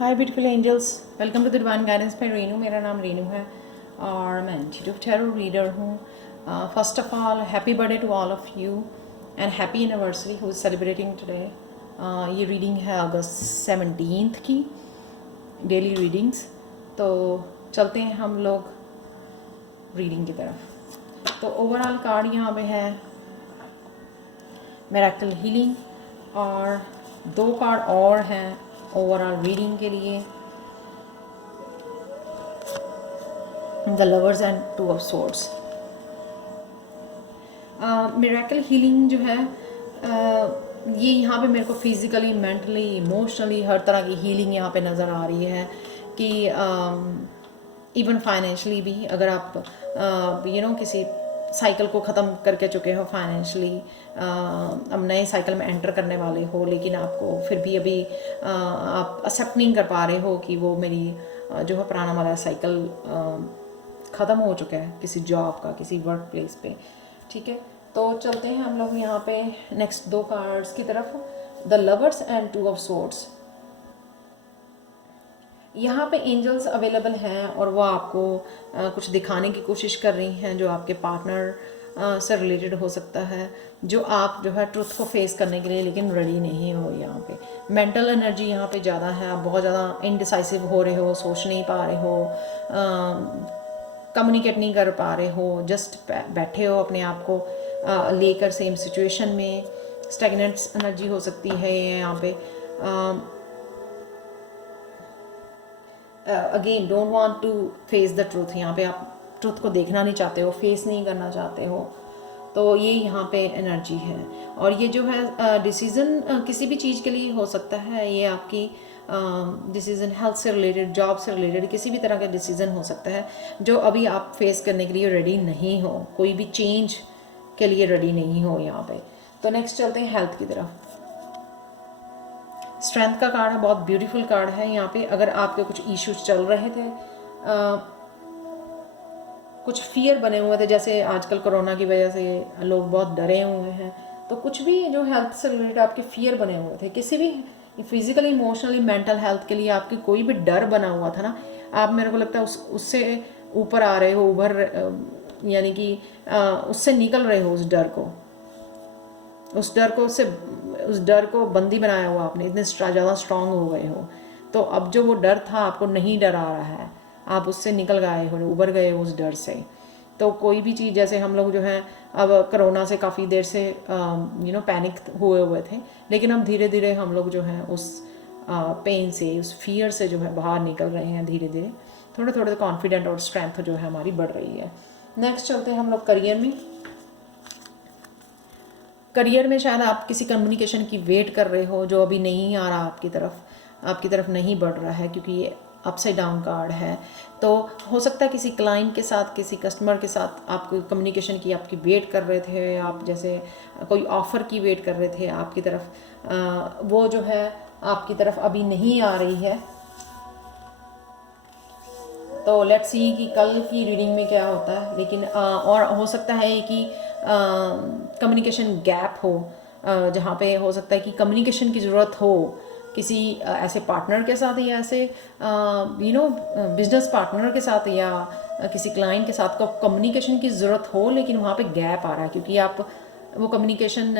Hi beautiful angels, welcome to the divine guidance by Renu. मेरा नाम रेनू है और मैं इंट्यूटिव टैरो रीडर हूँ। First of all happy birthday to all of you and happy anniversary who is celebrating today. ये reading है अगस्त 17 की, डेली रीडिंग्स। तो चलते हैं हम लोग रीडिंग की तरफ। तो ओवरऑल कार्ड यहाँ पे है मिरेकल हीलिंग और 2 कार्ड और हैं ओवरऑल रीडिंग के लिए, the lovers and 2 of swords. Miracle healing जो है ये यहाँ पे मेरे को फिज़िकली, मेंटली, इमोशनली हर तरह की हीलिंग यहाँ पे नज़र आ रही है कि इवन फाइनेंशली भी, अगर आप किसी साइकिल को ख़त्म करके चुके हो फाइनेंशली, अब नए साइकिल में एंटर करने वाले हो, लेकिन आपको फिर भी अभी आप एक्सेप्ट नहीं कर पा रहे हो कि वो मेरी जो है पुराना वाला साइकिल ख़त्म हो चुका है किसी जॉब का, किसी वर्क प्लेस पे। ठीक है, तो चलते हैं हम लोग यहाँ पे नेक्स्ट 2 कार्ड्स की तरफ, the lovers and 2 of swords. यहाँ पे एंजल्स अवेलेबल हैं और वो आपको कुछ दिखाने की कोशिश कर रही हैं जो आपके पार्टनर से रिलेटेड हो सकता है, जो आप जो है ट्रुथ को फेस करने के लिए लेकिन रेडी नहीं हो। यहाँ पे मेंटल एनर्जी यहाँ पे ज़्यादा है, आप बहुत ज़्यादा इनडिसाइसिव हो रहे हो, सोच नहीं पा रहे हो, कम्युनिकेट नहीं कर पा रहे हो, जस्ट बैठे हो अपने आप को लेकर सेम सिचुएशन में। स्टैग्नेंट एनर्जी हो सकती है यहाँ पे। Again don't want to face the truth. यहाँ पे आप ट्रूथ को देखना नहीं चाहते हो, फेस नहीं करना चाहते हो, तो ये यहाँ पे एनर्जी है। और ये जो है डिसीज़न किसी भी चीज़ के लिए हो सकता है, ये आपकी डिसीज़न हेल्थ से रिलेटेड, जॉब से रिलेटेड, किसी भी तरह का डिसीज़न हो सकता है जो अभी आप फेस करने के लिए रेडी नहीं हो, कोई भी चेंज के लिए रेडी नहीं हो यहाँ पे। तो नेक्स्ट चलते हैं हेल्थ की तरफ। स्ट्रेंथ का कार्ड है, बहुत ब्यूटीफुल कार्ड है यहाँ पे। अगर आपके कुछ इश्यूज चल रहे थे, कुछ फियर बने हुए थे, जैसे आजकल कोरोना की वजह से लोग बहुत डरे हुए हैं, तो कुछ भी जो हेल्थ से रिलेटेड आपके फियर बने हुए थे, किसी भी फिजिकली, इमोशनली, मेंटल हेल्थ के लिए आपकी कोई भी डर बना हुआ था ना, आप, मेरे को लगता है उससे ऊपर आ रहे हो, यानी कि उससे निकल रहे हो, उस डर को बंदी बनाया हुआ आपने, इतने ज़्यादा स्ट्रांग हो गए हो। तो अब जो वो डर था आपको नहीं डरा रहा है, आप उससे निकल गए हो, उबर गए हो उस डर से। तो कोई भी चीज़, जैसे हम लोग जो हैं अब कोरोना से काफ़ी देर से पैनिक हुए थे, लेकिन अब धीरे धीरे हम लोग जो हैं उस पेन से, उस फियर से जो है बाहर निकल रहे हैं धीरे धीरे, थोड़े थोड़े कॉन्फिडेंट और स्ट्रेंथ जो है हमारी बढ़ रही है। नेक्स्ट चलते हैं हम लोग करियर में। करियर में शायद आप किसी कम्युनिकेशन की वेट कर रहे हो जो अभी नहीं आ रहा आपकी तरफ नहीं बढ़ रहा है, क्योंकि ये अपसाइड डाउन कार्ड है। तो हो सकता है किसी क्लाइंट के साथ, किसी कस्टमर के साथ आप कोई कम्युनिकेशन की आपकी वेट कर रहे थे, आप जैसे कोई ऑफ़र की वेट कर रहे थे आपकी तरफ, वो जो है आपकी तरफ अभी नहीं आ रही है। तो लेट्स सी कि कल की रीडिंग में क्या होता है। लेकिन और हो सकता है कि कम्युनिकेशन गैप हो, जहाँ पे हो सकता है कि कम्युनिकेशन की ज़रूरत हो किसी ऐसे पार्टनर के साथ, या ऐसे बिजनेस पार्टनर के साथ, या किसी क्लाइंट के साथ को कम्युनिकेशन की ज़रूरत हो, लेकिन वहाँ पे गैप आ रहा है क्योंकि आप वो कम्युनिकेशन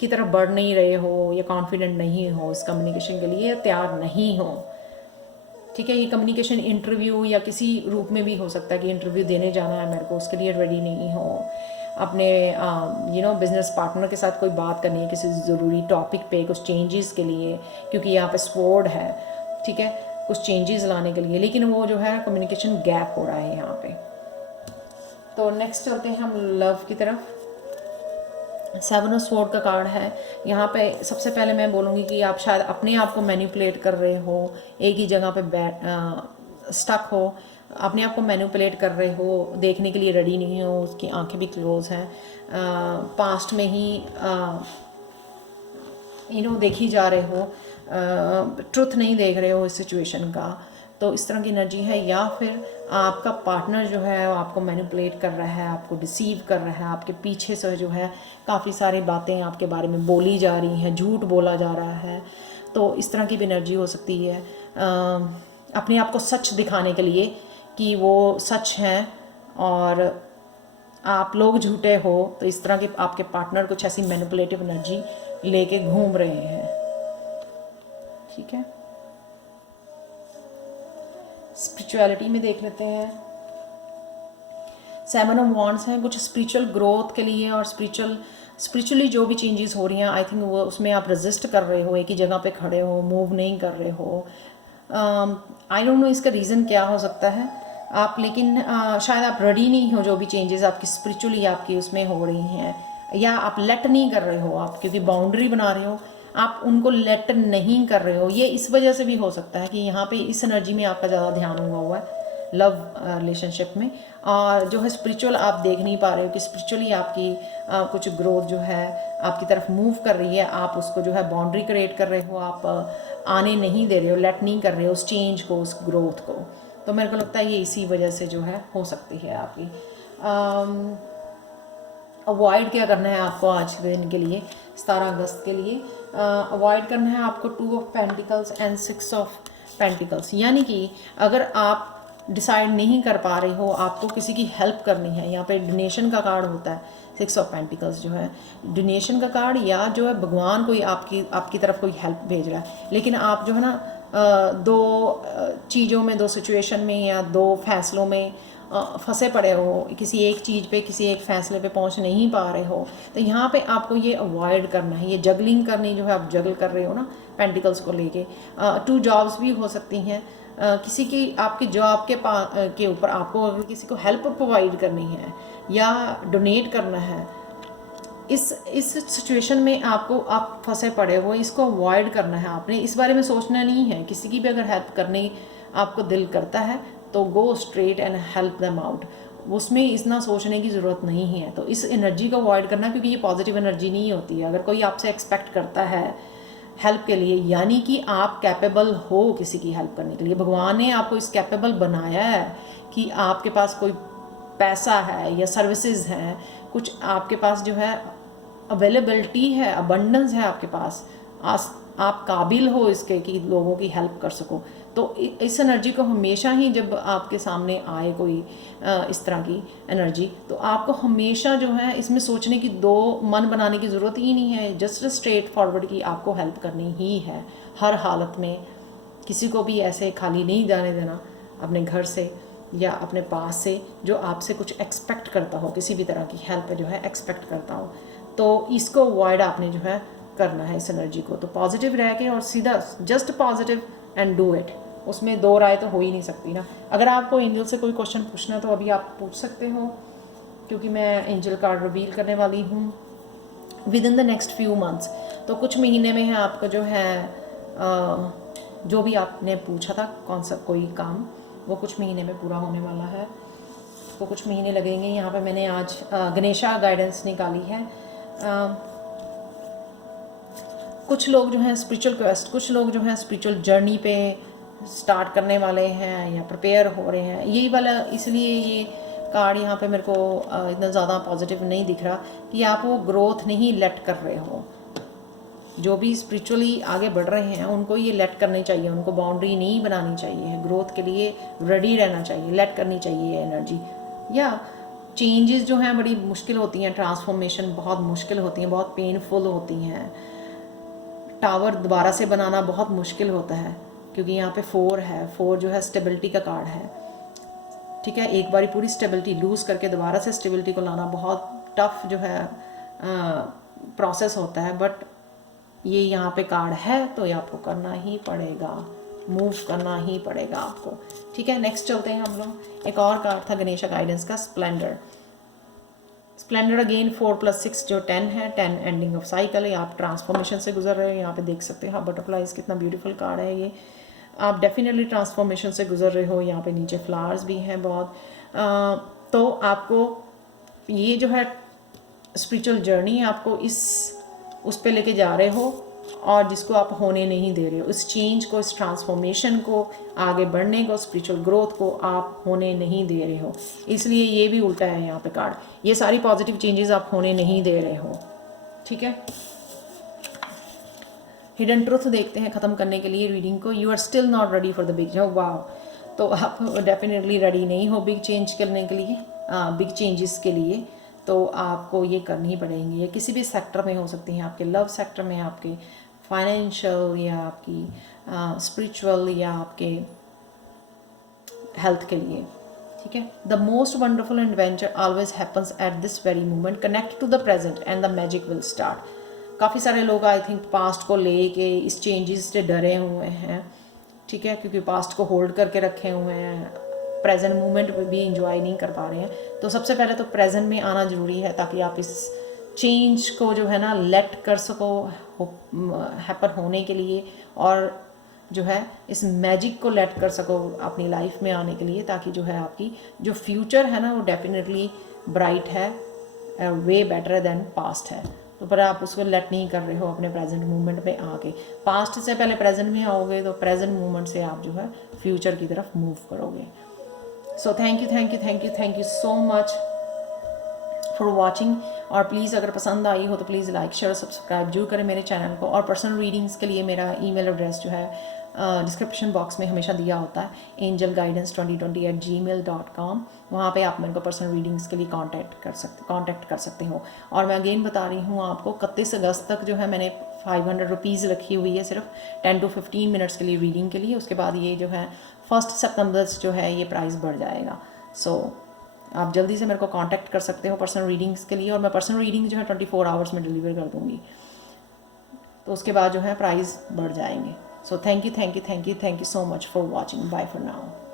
की तरफ बढ़ नहीं रहे हो, या कॉन्फिडेंट नहीं हो उस कम्युनिकेशन के लिए, तैयार नहीं हो। ठीक है, ये कम्युनिकेशन इंटरव्यू या किसी रूप में भी हो सकता है कि इंटरव्यू देने जाना है मेरे को, उसके लिए रेडी नहीं हो। अपने बिजनेस पार्टनर के साथ कोई बात करनी है किसी ज़रूरी टॉपिक पे, कुछ चेंजेस के लिए, क्योंकि यहाँ पे स्वॉर्ड है। ठीक है, कुछ चेंजेस लाने के लिए, लेकिन वो जो है कम्युनिकेशन गैप हो रहा है यहाँ पे। तो नेक्स्ट चलते हैं हम लव की तरफ। 7 ऑफ स्वॉर्ड का कार्ड है यहाँ पे। सबसे पहले मैं बोलूँगी कि आप शायद अपने आप को मैनिपुलेट कर रहे हो, एक ही जगह पे स्टक हो, अपने आप को मैनिपुलेट कर रहे हो, देखने के लिए रेडी नहीं हो, उसकी आंखें भी क्लोज हैं, पास्ट में ही देखी जा रहे हो, ट्रुथ नहीं देख रहे हो इस सिचुएशन का। तो इस तरह की एनर्जी है। या फिर आपका पार्टनर जो है वो आपको मैनिपुलेट कर रहा है, आपको डिसीव कर रहा है, आपके पीछे से जो है काफ़ी सारी बातें आपके बारे में बोली जा रही हैं, झूठ बोला जा रहा है। तो इस तरह की भी एनर्जी हो सकती है। अपने आप को सच दिखाने के लिए कि वो सच हैं और आप लोग झूठे हो, तो इस तरह के आपके पार्टनर कुछ ऐसी मैनिपुलेटिव एनर्जी लेके घूम रहे हैं। ठीक है, स्पिरिचुअलिटी में देख लेते हैं। 7 ऑफ वॉन्ड्स हैं, कुछ स्पिरिचुअल ग्रोथ के लिए और स्पिरिचुअली जो भी चेंजेस हो रही हैं, आई थिंक वो उसमें आप रेजिस्ट कर रहे हो, एक ही जगह पे खड़े हो, मूव नहीं कर रहे हो। आई डोंट नो इसका रीज़न क्या हो सकता है आप, लेकिन शायद आप रेडी नहीं हो जो भी चेंजेस आपकी स्पिरिचुअली आपकी उसमें हो रही हैं, या आप लेट नहीं कर रहे हो, आप क्योंकि बाउंड्री बना रहे हो, आप उनको लेट नहीं कर रहे हो। ये इस वजह से भी हो सकता है कि यहाँ पे इस एनर्जी में आपका ज़्यादा ध्यान हुआ है लव रिलेशनशिप में, और जो है स्पिरिचुअल आप देख नहीं पा रहे हो कि स्पिरिचुअली आपकी कुछ ग्रोथ जो है आपकी तरफ मूव कर रही है, आप उसको जो है बाउंड्री क्रिएट कर रहे हो, आप आने नहीं दे रहे हो, लेट नहीं कर रहे हो उस चेंज को, उस ग्रोथ को। तो मेरे को लगता है ये इसी वजह से जो है हो सकती है आपकी। अवॉइड क्या करना है आपको आज के दिन के लिए, 17 अगस्त के लिए अवॉइड करना है आपको 2 of pentacles and 6 of pentacles. यानी कि अगर आप डिसाइड नहीं कर पा रहे हो, आपको किसी की हेल्प करनी है, यहाँ पे डोनेशन का कार्ड होता है, 6 ऑफ पेंटिकल्स जो है डोनेशन का कार्ड, या जो है भगवान कोई आपकी तरफ कोई हेल्प भेज रहा है, लेकिन आप जो है ना दो चीज़ों में, दो सिचुएशन में या दो फैसलों में फंसे पड़े हो, किसी एक चीज़ पे, किसी एक फैसले पे पहुंच नहीं पा रहे हो, तो यहाँ पे आपको ये अवॉइड करना है, ये जगलिंग करनी जो है आप जगल कर रहे हो ना पेंटिकल्स को लेके। 2 जॉब्स भी हो सकती हैं, किसी की आपकी जॉब के ऊपर आपको अगर किसी को हेल्प प्रोवाइड करनी है या डोनेट करना है, इस सिचुएशन में आप फंसे पड़े हो, इसको अवॉइड करना है आपने, इस बारे में सोचना नहीं है। किसी की भी अगर हेल्प करने आपको दिल करता है तो go straight and help them out, उसमें इतना सोचने की ज़रूरत नहीं है। तो इस एनर्जी को अवॉइड करना, क्योंकि ये पॉजिटिव एनर्जी नहीं होती है। अगर कोई आपसे एक्सपेक्ट करता है हेल्प के लिए, यानी कि आप कैपेबल हो किसी की हेल्प करने के लिए, भगवान ने आपको इस कैपेबल बनाया है कि आपके पास कोई पैसा है या सर्विसेज हैं, कुछ आपके पास जो है अवेलेबिलिटी है, अबंडेंस है आपके पास, आप काबिल हो इसके कि लोगों की हेल्प कर सको। तो इस एनर्जी को हमेशा ही जब आपके सामने आए कोई इस तरह की एनर्जी, तो आपको हमेशा जो है इसमें सोचने की, दो मन बनाने की ज़रूरत ही नहीं है, जस्ट स्ट्रेट फॉरवर्ड की आपको हेल्प करनी ही है हर हालत में। किसी को भी ऐसे खाली नहीं जाने देना अपने घर से या अपने पास से जो आपसे कुछ एक्सपेक्ट करता हो, किसी भी तरह की हेल्प जो है एक्सपेक्ट करता हो। तो इसको अवॉइड आपने जो है करना है इस एनर्जी को। तो पॉजिटिव रह के और सीधा just positive and do it, उसमें दो राय तो हो ही नहीं सकती ना। अगर आपको एंजल से कोई क्वेश्चन पूछना तो अभी आप पूछ सकते हो, क्योंकि मैं एंजल कार्ड रिवील करने वाली हूँ with in the next few months. तो कुछ महीने में है आपका जो है जो भी आपने पूछा था कौन सा कोई काम, वो कुछ महीने में पूरा होने वाला है, तो कुछ महीने लगेंगे। यहाँ पे मैंने आज गणेशा गाइडेंस निकाली है। कुछ लोग जो हैं स्पिरिचुअल क्वेस्ट, कुछ लोग जो हैं स्पिरिचुअल जर्नी पे स्टार्ट करने वाले हैं या प्रिपेयर हो रहे हैं, यही वाला, इसलिए ये कार्ड यहाँ पे मेरे को इतना ज़्यादा पॉजिटिव नहीं दिख रहा कि आप वो ग्रोथ नहीं लेट कर रहे हो। जो भी स्पिरिचुअली आगे बढ़ रहे हैं उनको ये लेट करनी चाहिए, उनको बाउंड्री नहीं बनानी चाहिए, ग्रोथ के लिए रेडी रहना चाहिए, लेट करनी चाहिए ये एनर्जी। या चेंजेस जो हैं बड़ी मुश्किल होती हैं, ट्रांसफॉर्मेशन बहुत मुश्किल होती हैं, बहुत पेनफुल होती हैं। टावर दोबारा से बनाना बहुत मुश्किल होता है, क्योंकि यहाँ पे 4 है, 4 जो है स्टेबिलिटी का कार्ड है। ठीक है, एक बारी पूरी स्टेबिलिटी लूज़ करके दोबारा से स्टेबिलिटी को लाना बहुत टफ जो है प्रोसेस होता है, बट ये यहाँ पे कार्ड है तो ये आपको करना ही पड़ेगा, मूव करना ही पड़ेगा आपको। ठीक है, नेक्स्ट चलते हैं हम लोग। एक और कार्ड था गणेशा गाइडेंस का, स्प्लेंडर। स्प्लेंडर अगेन 4+6 जो 10 है, 10 एंडिंग ऑफ साइकिल है। आप ट्रांसफॉर्मेशन से गुजर रहे हो, यहाँ पे देख सकते हैं बटरफ्लाइज, कितना ब्यूटीफुल कार्ड है ये। आप डेफिनेटली ट्रांसफॉर्मेशन से गुजर रहे हो। यहाँ पे नीचे फ्लावर्स भी हैं बहुत। तो आपको ये जो है स्पिरिचुअल जर्नी आपको उस पे लेके जा रहे हो, और जिसको आप होने नहीं दे रहे हो, इस चेंज को, इस ट्रांसफॉर्मेशन को, आगे बढ़ने को, स्पिरिचुअल ग्रोथ को आप होने नहीं दे रहे हो। इसलिए ये भी उल्टा है यहाँ पे कार्ड, ये सारी पॉजिटिव चेंजेस आप होने नहीं दे रहे हो। ठीक है, हिडन ट्रुथ देखते हैं ख़त्म करने के लिए रीडिंग को। You are still not ready for the big job, वाह। तो आप डेफिनेटली रेडी नहीं हो बिग चेंज करने के लिए, बिग चेंजेस के लिए। तो आपको ये करनी पड़ेंगी। ये किसी भी सेक्टर में हो सकती हैं, आपके लव सेक्टर में, आपके फाइनेंशियल, या आपकी स्पिरिचुअल, या आपके हेल्थ के लिए, ठीक है। The most wonderful adventure always happens at this very moment, connect to the present and the magic will start. काफ़ी सारे लोग आई थिंक पास्ट को लेके इस चेंजेस से डरे हुए हैं, ठीक है, क्योंकि पास्ट को होल्ड करके रखे हुए हैं, प्रेजेंट मोमेंट में भी इंजॉय नहीं कर पा रहे हैं। तो सबसे पहले तो प्रेजेंट में आना ज़रूरी है, ताकि आप इस चेंज को जो है ना लेट कर सको हैपन होने के लिए, और जो है इस मैजिक को लेट कर सको अपनी लाइफ में आने के लिए, ताकि जो है आपकी जो फ्यूचर है ना वो डेफिनेटली ब्राइट है, वे बेटर देन पास्ट है। तो पर आप उसको लेट नहीं कर रहे हो अपने प्रेजेंट मोमेंट में आके। पास्ट से पहले प्रेजेंट में आओगे तो प्रेजेंट मोमेंट से आप जो है फ्यूचर की तरफ मूव करोगे। सो thank you so much for watching. और प्लीज़ अगर पसंद आई हो तो प्लीज़ लाइक शेयर सब्सक्राइब जरूर करें मेरे चैनल को। और पर्सनल रीडिंग्स के लिए मेरा ईमेल एड्रेस जो है डिस्क्रिप्शन बॉक्स में हमेशा दिया होता है, angelguidance2020@gmail.com। वहाँ पे आप मेरे को पर्सनल रीडिंग्स के लिए कांटेक्ट कर सकते हो। और मैं अगेन बता रही हूँ आपको 31 अगस्त तक जो है मैंने 500 रुपीज़ रखी हुई है सिर्फ 10 to 15 मिनट्स के लिए रीडिंग के लिए। उसके बाद ये जो है 1 सितंबर से जो है ये प्राइस बढ़ जाएगा। सो आप जल्दी से मेरे को कांटेक्ट कर सकते हो पर्सनल रीडिंग्स के लिए। और मैं पर्सनल रीडिंग जो है 24 आवर्स में डिलीवर कर दूँगी, तो उसके बाद जो है प्राइस बढ़ जाएंगे। So thank you so much for watching. Bye for now.